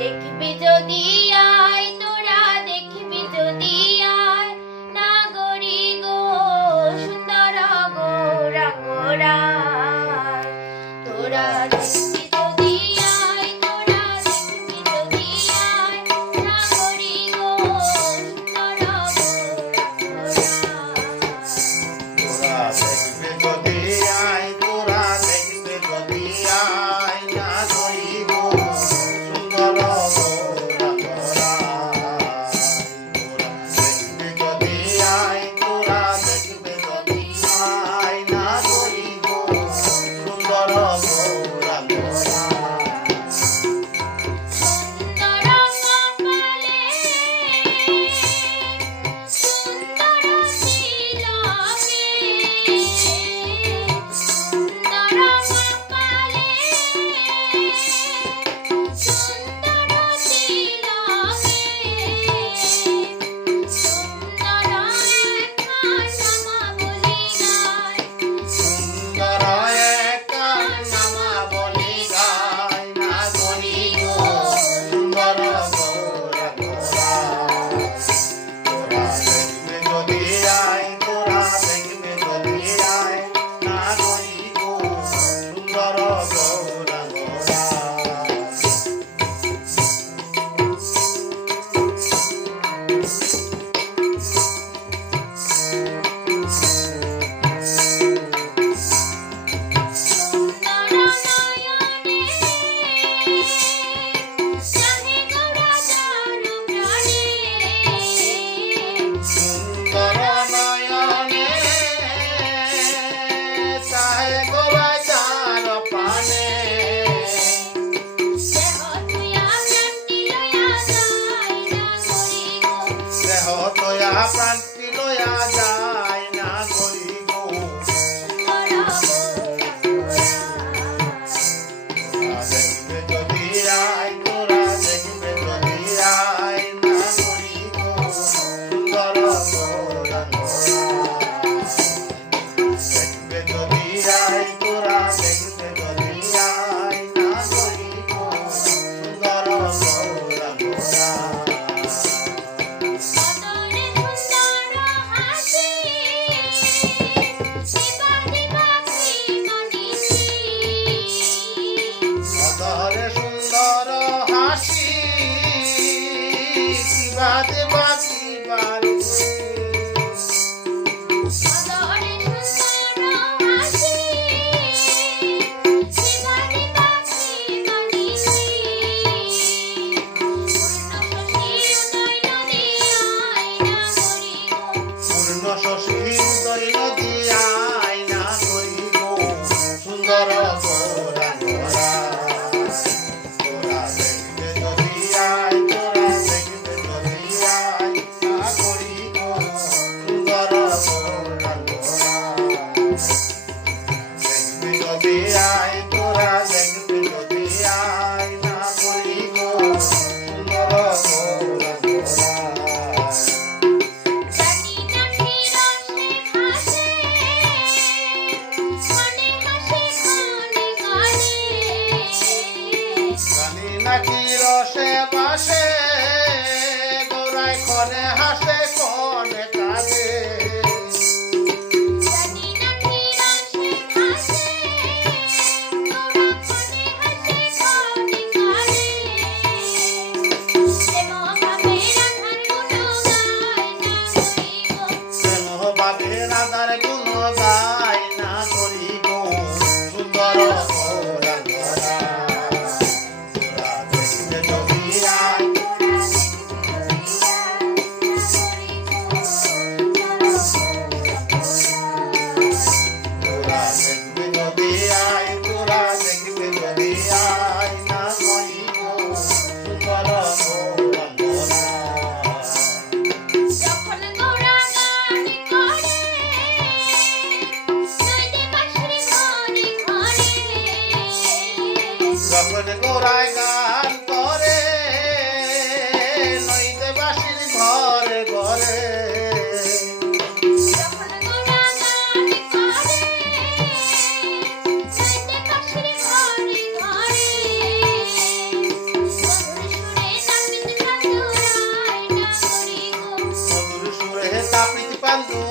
দেখবি যদি আয় তোরা দেখবি যদি আয় নাগরি গো সুন্দর গৌরাঙ্গরায় তোরা দেখবি যদি আয় তোরা দেখবি যদি আয় নাগরি গো সুন্দর প্রান্তি লয়া যায় না গরি গো দেখবে যদি আয় তোরা দেখবে যদি আয় না গরি গো সুন্দর দেখবে যদি আয় তোরা দেখবে যদি আয় না গরি গো সুন্দর নাকি রসে বাসে গোড়ায় ক্ষণে হাসে ক্ষণে কাঁদে ভাবে রাধার গুণ গায় না করি গো সুন্দর যখন গোড়ায় গান করে নইতে বাসির ঘরে ঘরে বন্ধু